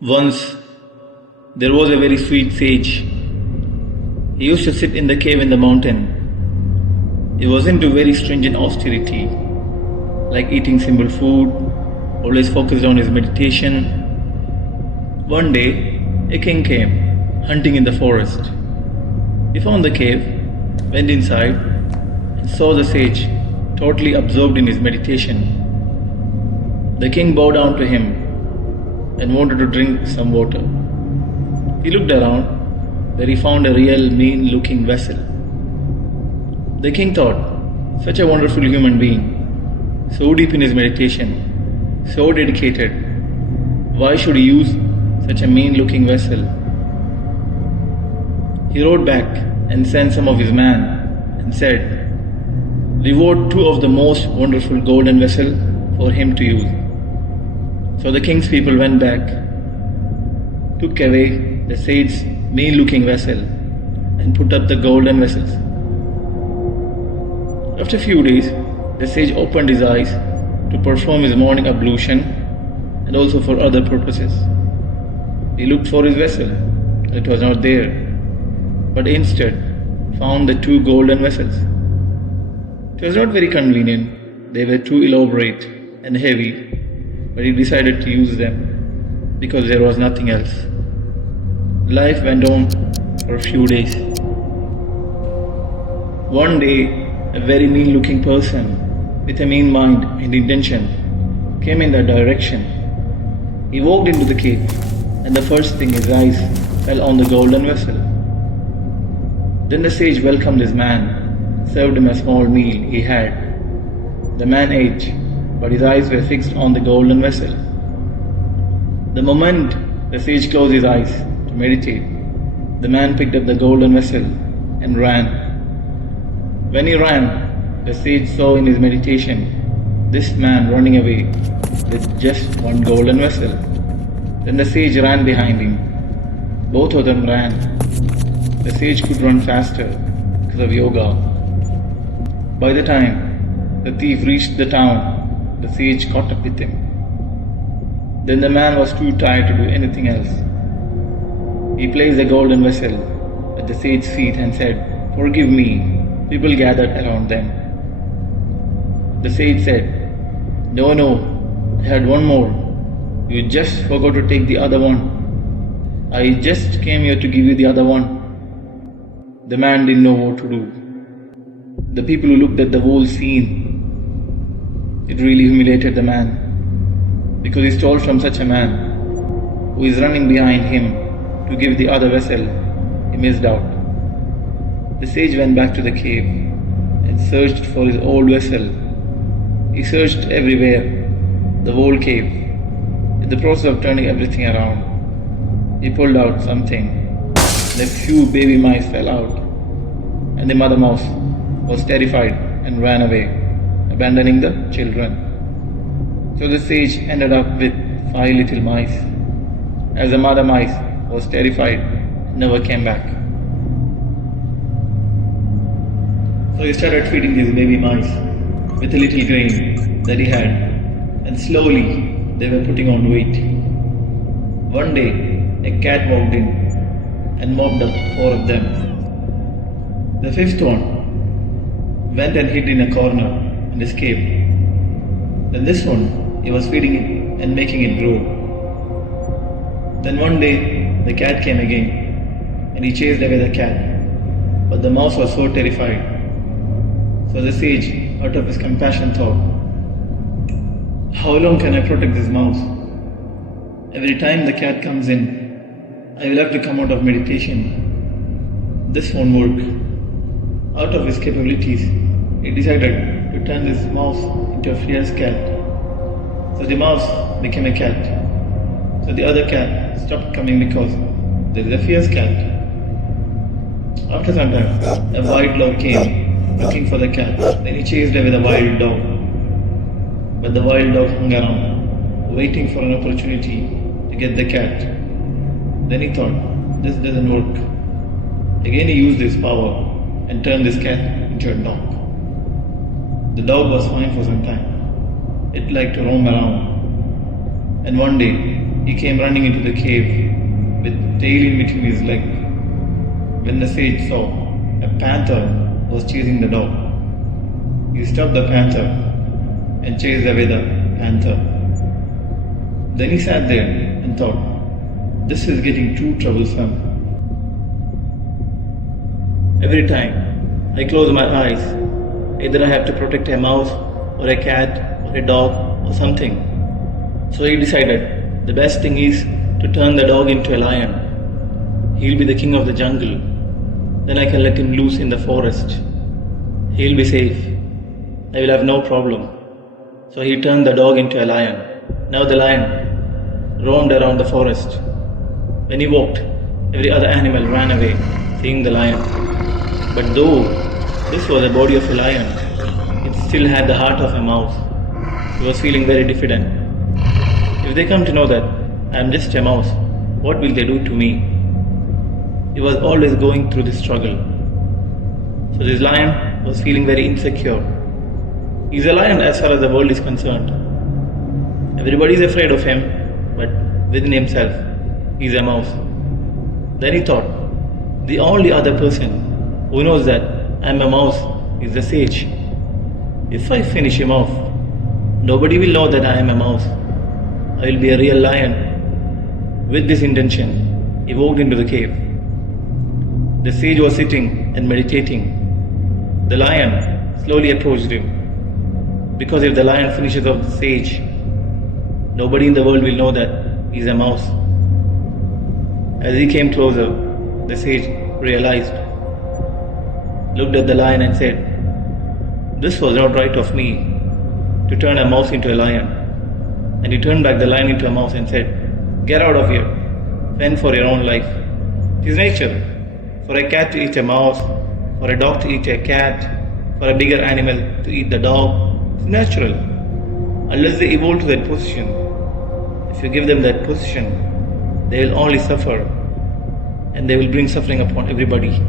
Once there was a very sweet sage. He used to sit in the cave in the mountain. He was into very stringent austerity, like eating simple food, always focused on his meditation. One day, a king came, hunting in the forest. He found the cave, went inside, and saw the sage, totally absorbed in his meditation. The king bowed down to him and wanted to drink some water. He looked around, where he found a real mean-looking vessel. The king thought, such a wonderful human being, so deep in his meditation, so dedicated, why should he use such a mean-looking vessel? He wrote back and sent some of his men and said, reward two of the most wonderful golden vessels for him to use. So the king's people went back, took away the sage's mean-looking vessel and put up the golden vessels. After a few days, the sage opened his eyes to perform his morning ablution and also for other purposes. He looked for his vessel. It was not there, but instead found the two golden vessels. It was not very convenient. They were too elaborate and heavy, but he decided to use them because there was nothing else. Life went on for a few days. One day, a very mean-looking person with a mean mind and intention came in that direction. He walked into the cave, and the first thing his eyes fell on the golden vessel. Then the sage welcomed this man, served him a small meal he had. The man ate, but his eyes were fixed on the golden vessel. The moment the sage closed his eyes to meditate, the man picked up the golden vessel and ran. When he ran, the sage saw in his meditation this man running away with just one golden vessel. Then the sage ran behind him. Both of them ran. The sage could run faster because of yoga. By the time the thief reached the town, the sage caught up with him. Then the man was too tired to do anything else. He placed the golden vessel at the sage's feet and said, "Forgive me." People gathered around them. The sage said, No, I had one more. You just forgot to take the other one. I just came here to give you the other one." The man didn't know what to do. The people who looked at the whole scene, it really humiliated the man, because he stole from such a man who is running behind him to give the other vessel. He missed out. The sage went back to the cave and searched for his old vessel. He searched everywhere, the whole cave. In the process of turning everything around, he pulled out something. The few baby mice fell out, and the mother mouse was terrified and ran away, abandoning the children. So the sage ended up with 5 little mice, as the mother mice was terrified and never came back. So he started feeding these baby mice with a little grain that he had, and slowly they were putting on weight. One day, a cat walked in and mopped up 4 of them. The 5th one went and hid in a corner and escaped. Then this one, he was feeding it and making it grow. Then one day, the cat came again and he chased away the cat, but the mouse was so terrified. So the sage, out of his compassion, thought, how long can I protect this mouse? Every time the cat comes in, I will have to come out of meditation. This won't work. Out of his capabilities, he decided to turn this mouse into a fierce cat. So the mouse became a cat. So the other cat stopped coming because there is a fierce cat. After some time, a white dog came looking for the cat. Then he chased away the wild dog. But the wild dog hung around, waiting for an opportunity to get the cat. Then he thought, this doesn't work. Again he used his power and turned this cat into a dog. The dog was fine for some time. It liked to roam around. And one day, He came running into the cave with tail in between his legs. When the sage saw a panther was chasing the dog, he stopped the panther and chased away the panther. Then he sat there and thought, this is getting too troublesome. Every time I close my eyes, either I have to protect a mouse or a cat or a dog or something. So he decided the best thing is to turn the dog into a lion. He'll be the king of the jungle. Then I can let him loose in the forest. He'll be safe. I will have no problem. So he turned the dog into a lion. Now the lion roamed around the forest. When he walked, every other animal ran away, seeing the lion. But though this was the body of a lion, it still had the heart of a mouse. He was feeling very diffident. If they come to know that I am just a mouse, what will they do to me? He was always going through this struggle. So this lion was feeling very insecure. He is a lion as far as the world is concerned. Everybody is afraid of him, but within himself, he is a mouse. Then he thought, the only other person who knows that I am a mouse is the sage. If I finish him off, nobody will know that I am a mouse. I will be a real lion. With this intention, he walked into the cave. The sage was sitting and meditating. The lion slowly approached him. Because if the lion finishes off the sage, nobody in the world will know that he is a mouse. As he came closer, the sage realized, looked at the lion and said, this was not right of me to turn a mouse into a lion. And he turned back the lion into a mouse and said, get out of here, fend for your own life. It is nature for a cat to eat a mouse, for a dog to eat a cat, for a bigger animal to eat the dog. It's natural. Unless they evolve to that position, if you give them that position, they will only suffer and they will bring suffering upon everybody.